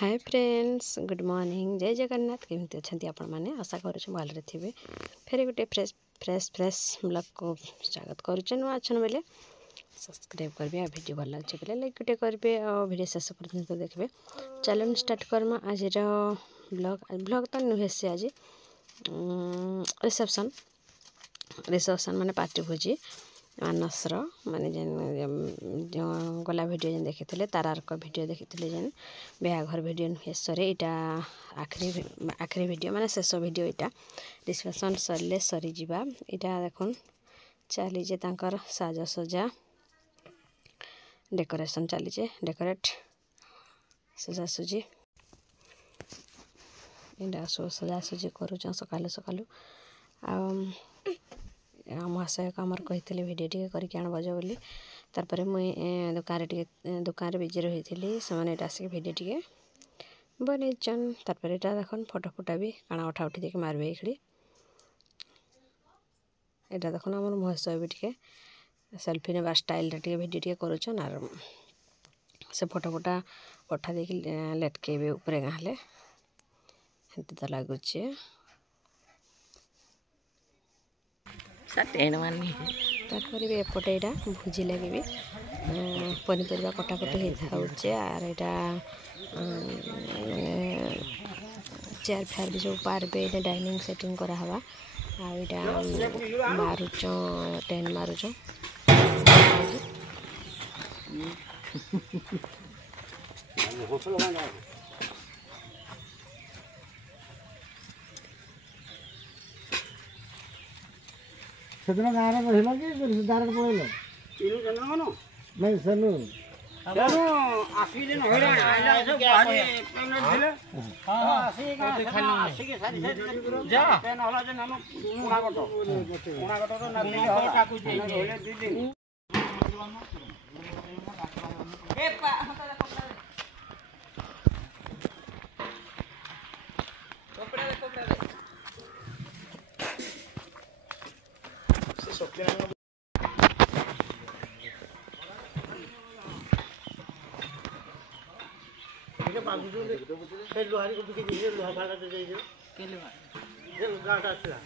Hi friends good morning जय जगन्नाथ केमती अच्छा आपण मैंने आशा करूँ भलरे थे फेर गोटे फ्रेश फ्रेश फ्रेश ब्लॉग को स्वागत करुचे नुआ अच्छन बेले सब्सक्राइब करेंगे वीडियो भल लगे बोले लाइक गोटे करेंगे वीडियो शेष पर्यटन देखिए चैलेंज स्टार्ट करमा आज ब्लॉग ब्लॉग तो नुहे से आज रिसेप्शन माने पार्टी भोजी मानसर माने जो गला वीडियो जेन देखी तारार वीडियो देखी जेन बेहाघर वीडियो नुहे सरे यहाँ आखिरी वीडियो माने शेष वीडियो यहाँ रिसेप्शन सरले सरी जीवा यहाँ देखुन चलीजे तांकर साजसजा डेकोरेशन चलीजे डेकोरेट सजासुजी इटा सब सजासुजी करूँ सकालू सकालू महाशय आमर कही वीडियो टी करके आनबज बोली तार मुई दुकान बिजी रही से आसिक वीडियो टी बनईचन तार यहाँ देखन फोटो फुटा भी काଣା उठा उठी देखे मारबे इखड़ी यहाँ देखुन आम महाशय भी टे सेल्फी ने स्टाइल टे वीडियो टे करुचन आर से फोटो फुटा पठा देख लेटकेबे उपरे गाँले हेती तो लगुच तापर भी एपटे यहाँ भोजी लगे भी पनीपरिया कटाकटी होचे आर यहाँ चेयर फेयर भी जो पार्बे ये डाइनिंग सेटिंग करा हवा आ मारुच टेन मारुच सेदिन गाँव में रहिल कि डायरेक्ट पळेल इनु जन नहीं सेनु सेनु आसी दिन होइला आइला से बाहरी पेमेंट दिले हां आसी का आसी के सारी सारी जा पेन होला जे नाम उणागट तो नदी हो ठाकू जे होले दी दिन ए पा कपड़ा दे शक्ति नहीं ये बाबू जो से लोहारी को बिके दीजिए लोहा भाड़ा दे दीजिए के लोहा ये गाटा चला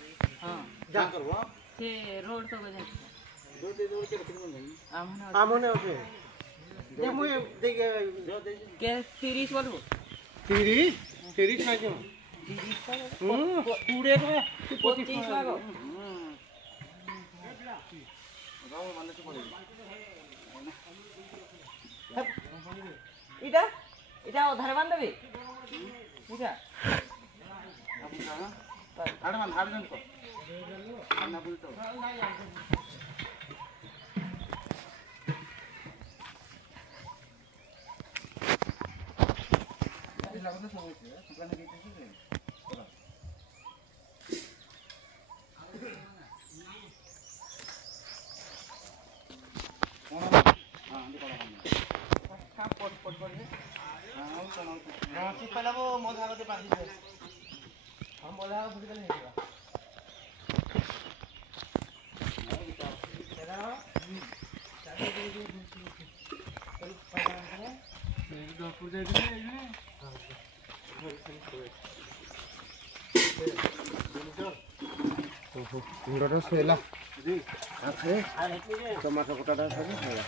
हां जा करवा से रोड तो बजे दो के कितने बन आमने ओके ये मुझे दे के 30 बोलो 30 ना क्यों 30 का पूरे तो 25 लागो इटा इटा उधार बांध देबे इटा आड़ मान आड़ जन को ना बोल तो लागत समझ दुकान के किसी पहले वो मोधा को बांधी दे हम मोधा को भूल नहीं गया मुंडा सोला आखरे टमाटर कोटाटा सरी खाया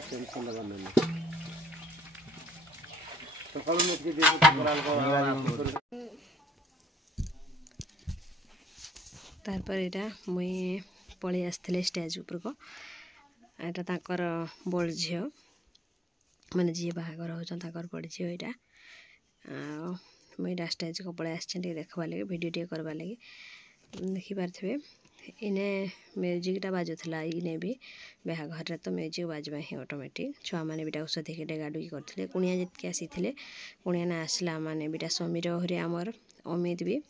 टेंशन लगा नहीं सकाल में के देखो बराल को तारपर यहाँ मुई पलि आसती स्टेज उपर को यहाँ तांकर बड़ झी माने जी बाहागर होकर बड़ झी यहाँ मुझे स्टेज को पलि आस देखा लगे वीडियो टे करवा लगे देखिपारे इने म्यूजिकटा बाजुला इने भी बाहाघर तो म्यूजिक बाजवा ही ऑटोमेटिक छुआ मैंने भी औषधि के डेगाडुगी करते कुणिया जितके आसी कुणिया ना आसला मैंने भी समीर हरे आमर अमित भी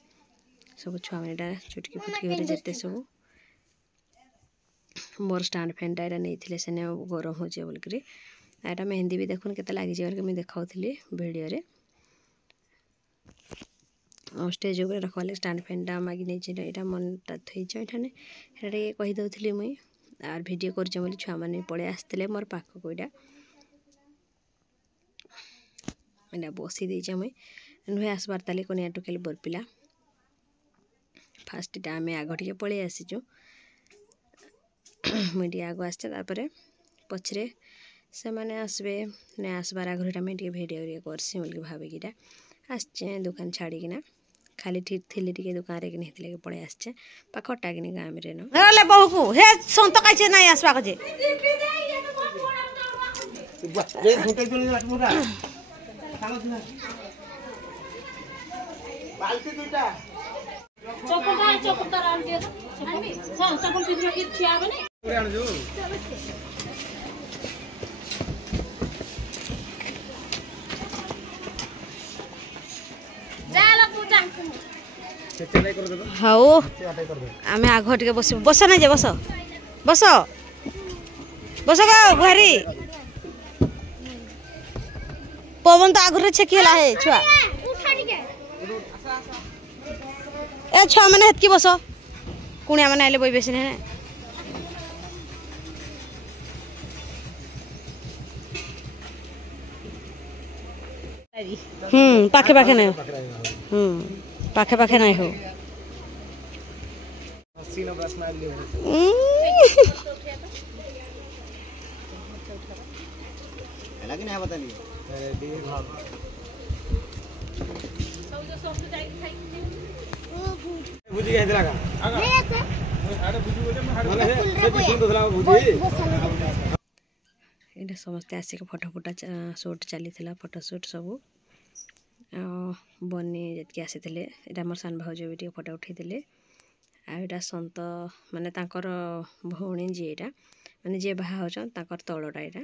सब छुआ मैंने चुटकी फुटकी हरे जिते सब मोर स्टाण्ड फैनटा यहाँ नहीं से गरम हो बोलिकी यहाँ मेहंदी भी देखुन के लगी मुझे देखा वीडियो स्टेज उपर रखवा स्टाण्ड फैनटा मागी नहीं यहाँ मनटा थईच ये कहीदे मुई आर वीडियो कर छुआ मैंने पलि आसते मोर पाखक यहाँ एटा बसी देचे मुई नुहे आसबार ताली कनिया टोकेल बरपिला फास्ट इटा आम आग टे पलि आसीचु मुझे आग आसपर पछरे से मैंने आसबे नहीं आसबार आगे इटा मुझे भिडियो करसी बोल भाविकीटा आसचे दुकान छाड़ीकिना खाली थी टे दुकान रे कि पड़े आसचे पाखटा कि गाँव में न बहु को हे सत कहीं नहीं आसवा जे हाँ आम आग टे बस बस ना जे बस बस बस घरी पवन तो आगुरी छेकीला है छुआ ए छुआ मैंने हेतकी बस कुणिया मैंने आइले बई बेसी ना पाखे पाखे नहीं पाखे पाखे नहीं हो समस्ते आसिक फटो फुटा सुट चली फोटो सुट सब बनी जी आसी मोर सान भाज भी फोटो उठे आईटा सत माने तांकर भौणी जी एटा माने जी बाहा होचन तांकर तलटा एटा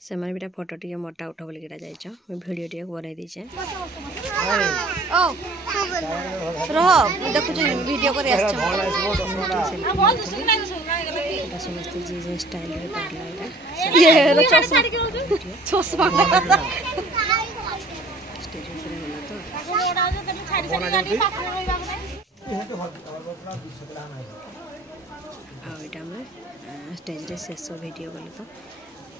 से माने बिटा फोटो टी मोटा उठ बोल के जाइछ मैं वीडियो टी बनाई दीचे ओ रह देखु वीडियो करे आछ समस्त जी स्टाइल रे करला एटा ये चश्मा चश्मा स्टेज ऊपर होला तो स्टेज रे शेष वीडियो गले तो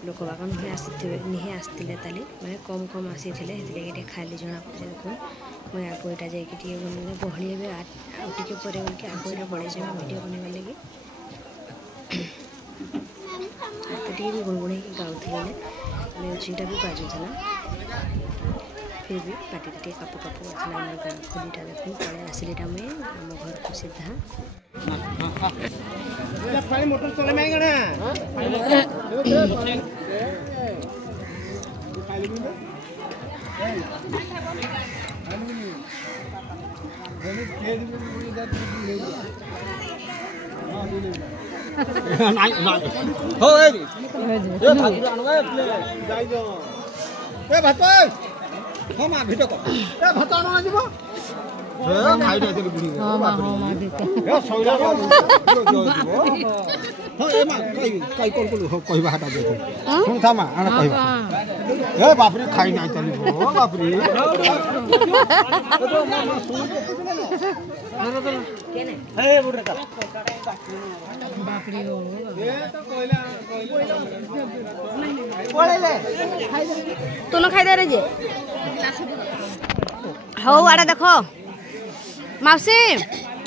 लोक बाग नहीं आसते ताली मैंने कम कम आसी थे खाली जना पड़े देखो मुझे आपको यहाँ जाकि गहली हे आगे पर आगे पड़े जाए वीडियो बनवा लगे हाथ भी गुणगुण गाँव म्यूजिकटा भी बाजुला फिर भी पार्टी कापू कापू आसला गाँ खोलीटा देखो पड़े आसिलेटा मुझे आम घर को सीधा बापरे खाई ना चली बापरे तू न खाई दे रे जे हौ आड़ा देखो माउसी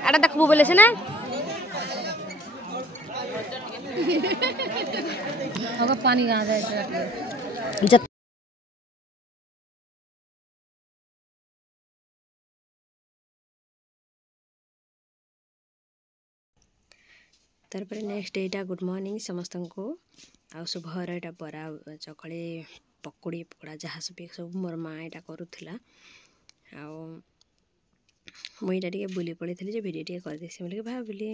आड़ा देखबू बोले से ना अगर पानी आ जाए तारपर नेक्स्ट एटा गुड मॉर्निंग समस्त को आ शुभर एटा बरा चकड़ी पकोड़ी पकोड़ा जहाँ सब मोर माँ यहाँ करूला मुझे टे बुली पड़ी थी वीडियो टे करदे बोलिए भाविली।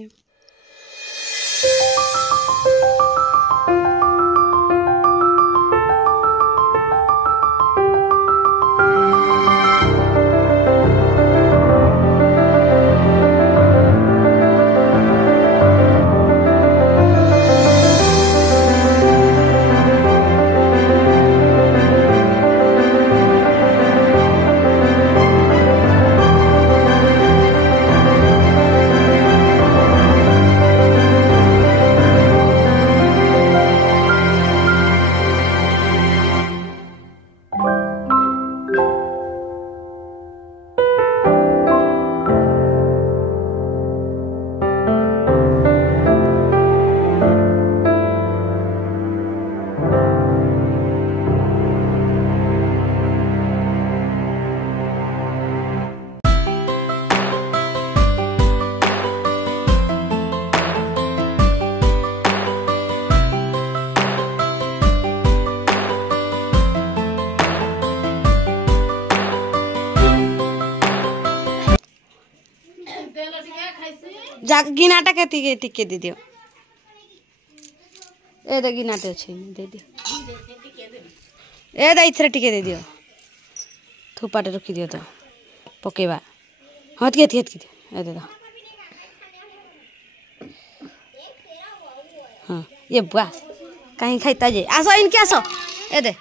जा गिनाटा के टिके दे दियो ए दे गिनाटे अच्छे दे दियो ए दे इथरे टिके दे दियो थुपाटे रखी दियो तो पकेबा हत के ए दे दो हाँ ये बुआ कहीं खाइता जे आसो इनके आसो ए दे